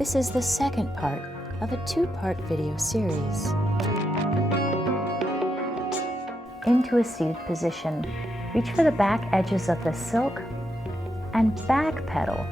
This is the second part of a 2-part video series. Into a seated position, reach for the back edges of the silk and back pedal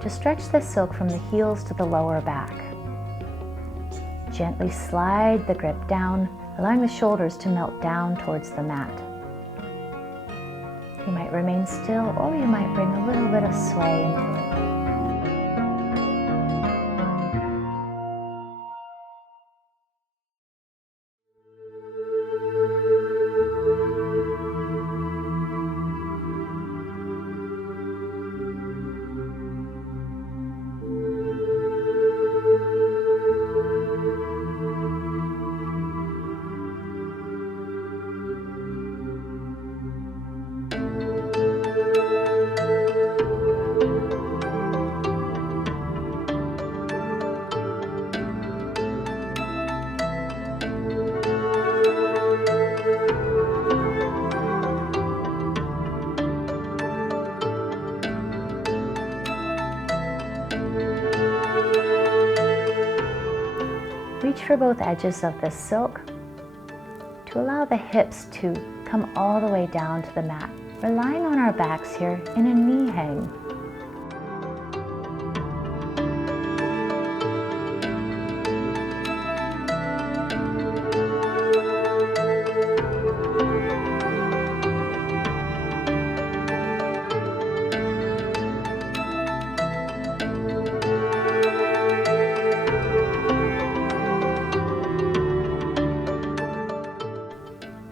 to stretch the silk from the heels to the lower back. Gently slide the grip down, allowing the shoulders to melt down towards the mat. You might remain still, or you might bring a little bit of sway into it. Reach for both edges of the silk to allow the hips to come all the way down to the mat, relying on our backs here in a knee hang.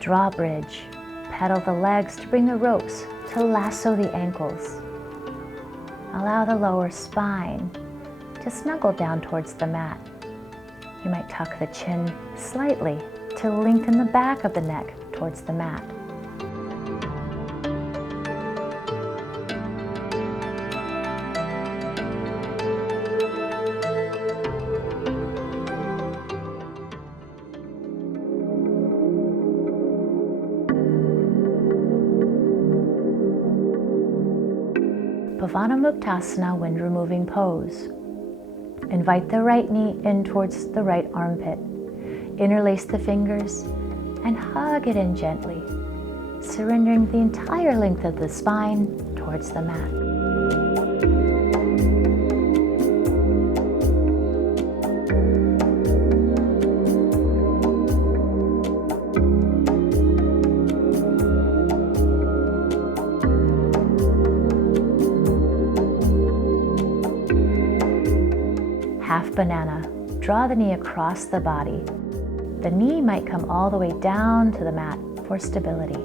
Drawbridge. Pedal the legs to bring the ropes to lasso the ankles. Allow the lower spine to snuggle down towards the mat. You might tuck the chin slightly to lengthen the back of the neck towards the mat. Pavanamuktasana wind removing pose. Invite the right knee in towards the right armpit. Interlace the fingers and hug it in gently, surrendering the entire length of the spine towards the mat. Half banana. Draw the knee across the body. The knee might come all the way down to the mat for stability.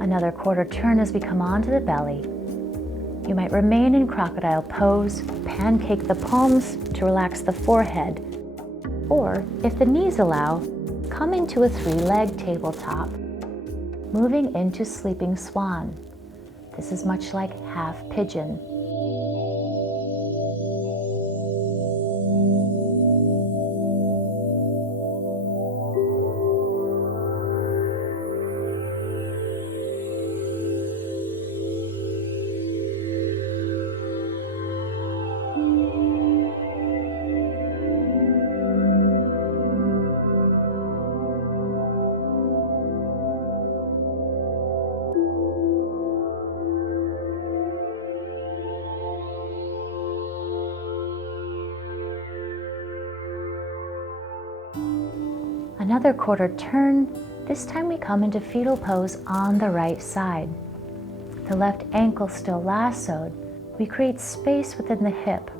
Another quarter turn as we come onto the belly. You might remain in crocodile pose, pancake the palms to relax the forehead, or if the knees allow, come into a 3-leg tabletop, moving into sleeping swan. This is much like half pigeon. Another quarter turn. This time we come into fetal pose on the right side. The left ankle still lassoed. We create space within the hip.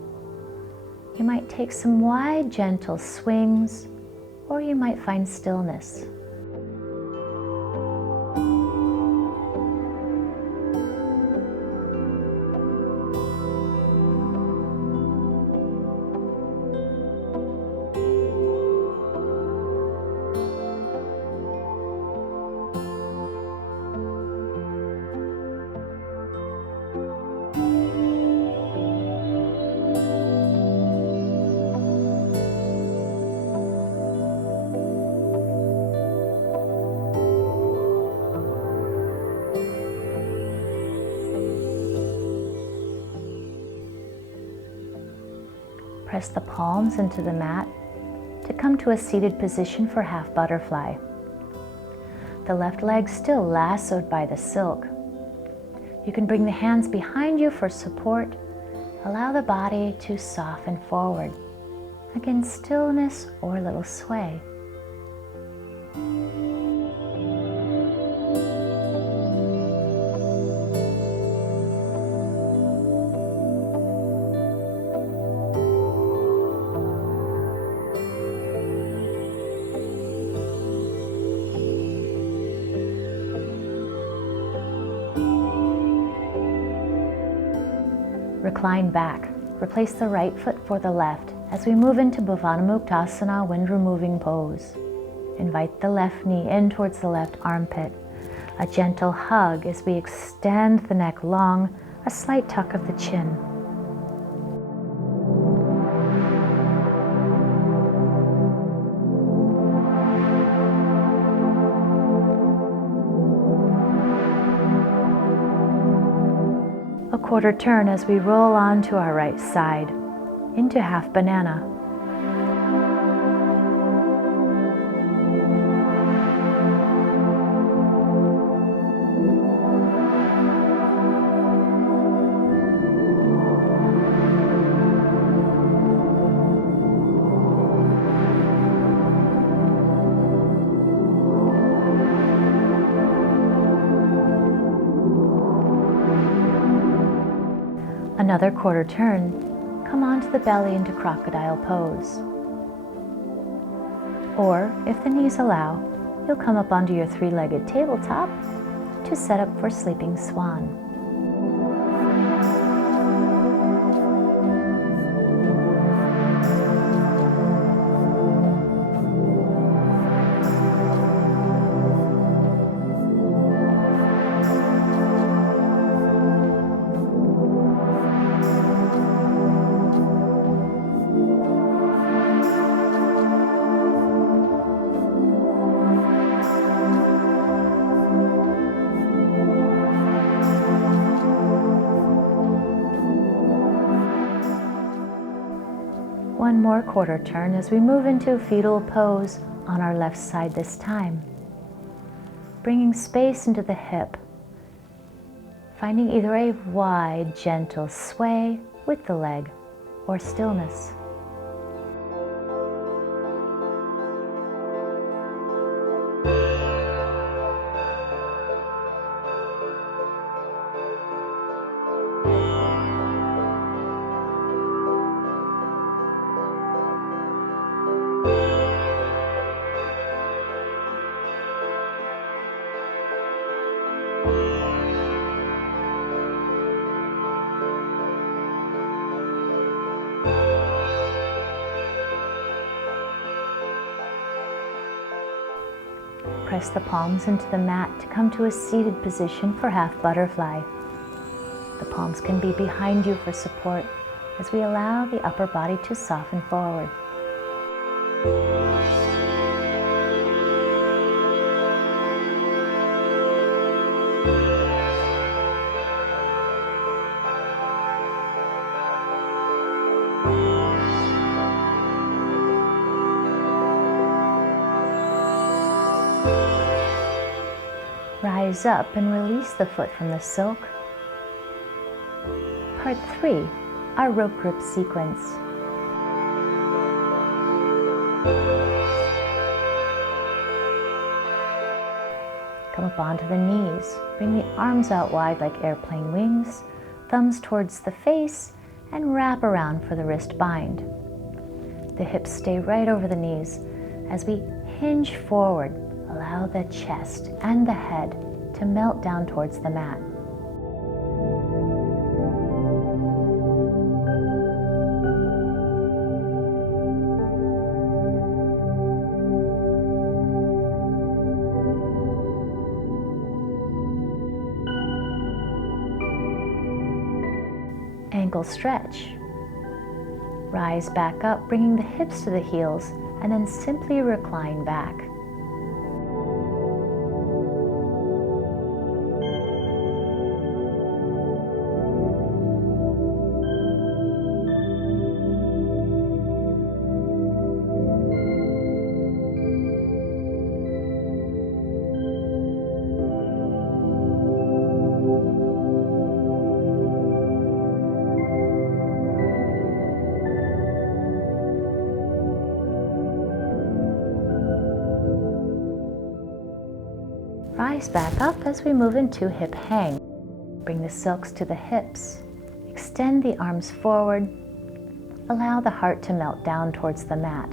You might take some wide, gentle swings, or you might find stillness. Press the palms into the mat to come to a seated position for half butterfly. The left leg still lassoed by the silk. You can bring the hands behind you for support. Allow the body to soften forward. Again, stillness or a little sway. Recline back. Replace the right foot for the left as we move into Bhavana Muktasana, wind removing pose. Invite the left knee in towards the left armpit. A gentle hug as we extend the neck long, a slight tuck of the chin. A quarter turn as we roll onto our right side into half banana. Another quarter turn, come onto the belly into crocodile pose. Or, if the knees allow, you'll come up onto your three-legged tabletop to set up for sleeping swan. One more quarter turn as we move into fetal pose on our left side this time. Bringing space into the hip, finding either a wide, gentle sway with the leg or stillness. Press the palms into the mat to come to a seated position for half butterfly. The palms can be behind you for support as we allow the upper body to soften forward. Rise up and release the foot from the silk. Part 3, our rope grip sequence. Come up onto the knees. Bring the arms out wide like airplane wings, thumbs towards the face, and wrap around for the wrist bind. The hips stay right over the knees as we hinge forward. Allow the chest and the head to melt down towards the mat. Ankle stretch. Rise back up, bringing the hips to the heels, and then simply recline back. rise back up as we move into hip hang. Bring the silks to the hips. Extend the arms forward. Allow the heart to melt down towards the mat.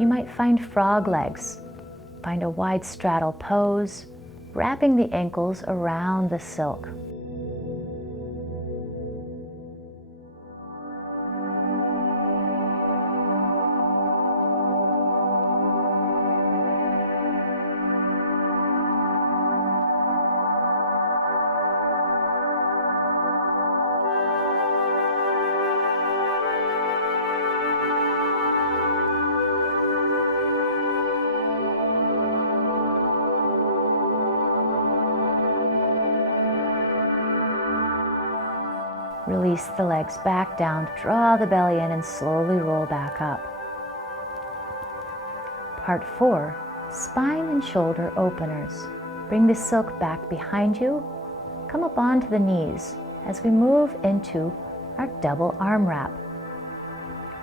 You might find frog legs. Find a wide straddle pose, wrapping the ankles around the silk. Release the legs back down, draw the belly in and slowly roll back up. Part 4, spine and shoulder openers. Bring the silk back behind you. Come up onto the knees as we move into our double arm wrap.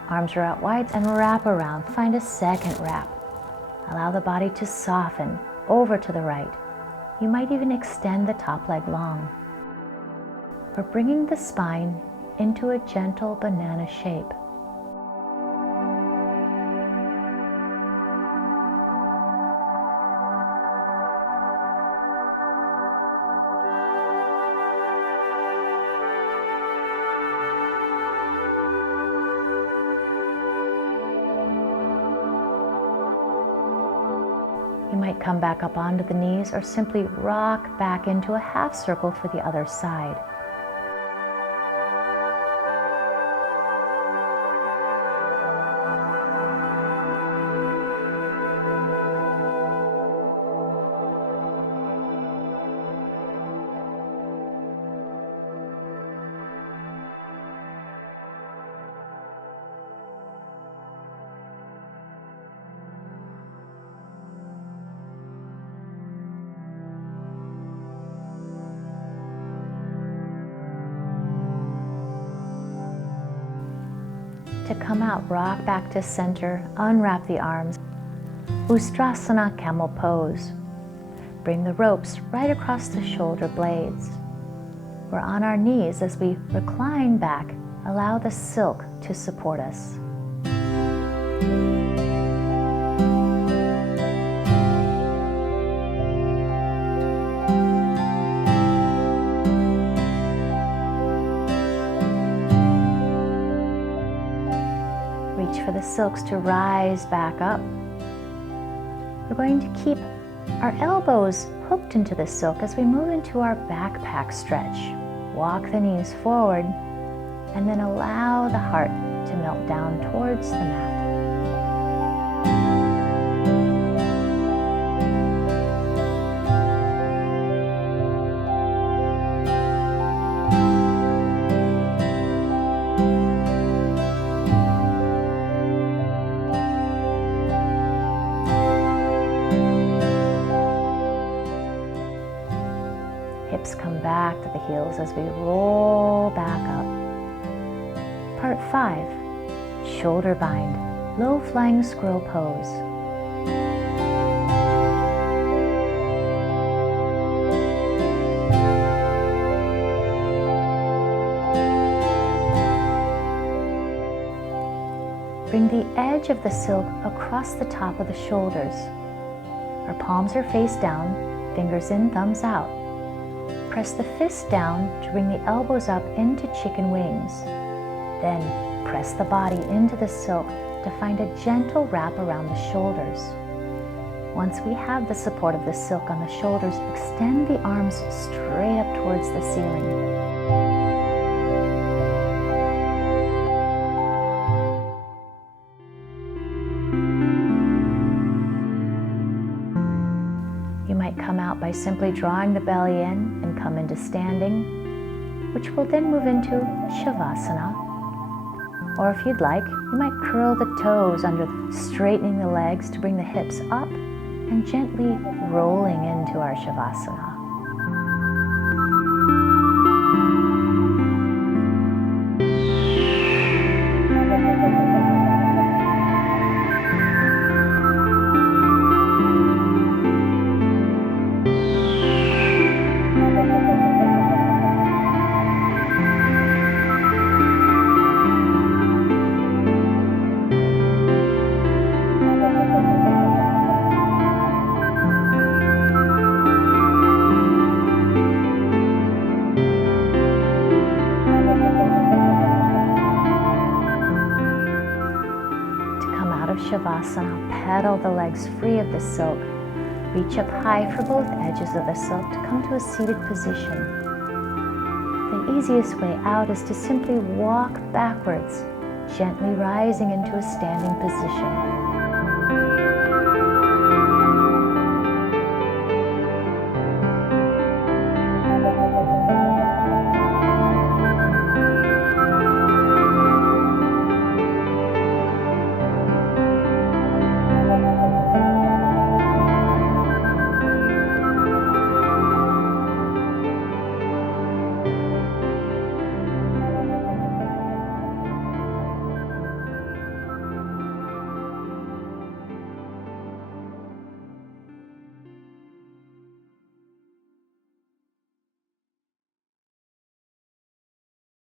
Arms are out wide and wrap around. Find a second wrap. Allow the body to soften over to the right. You might even extend the top leg long. We're bringing the spine into a gentle banana shape. You might come back up onto the knees or simply rock back into a half circle for the other side. To come out, rock back to center, unwrap the arms. Ustrasana camel pose. Bring the ropes right across the shoulder blades. We're on our knees as we recline back. Allow the silk to support us. Reach for the silks to rise back up. We're going to keep our elbows hooked into the silk as we move into our backpack stretch. Walk the knees forward and then allow the heart to melt down towards the mat. Hips come back to the heels as we roll back up. Part 5, shoulder bind, low flying squirrel pose. Bring the edge of the silk across the top of the shoulders. Our palms are face down, fingers in, thumbs out. Press the fists down to bring the elbows up into chicken wings. Then press the body into the silk to find a gentle wrap around the shoulders. Once we have the support of the silk on the shoulders, extend the arms straight up towards the ceiling. You might come out by simply drawing the belly in and come into standing, which will then move into Shavasana. Or if you'd like, you might curl the toes under, straightening the legs to bring the hips up and gently rolling into our Shavasana. So now pedal the legs free of the silk. Reach up high for both edges of the silk to come to a seated position. The easiest way out is to simply walk backwards, gently rising into a standing position.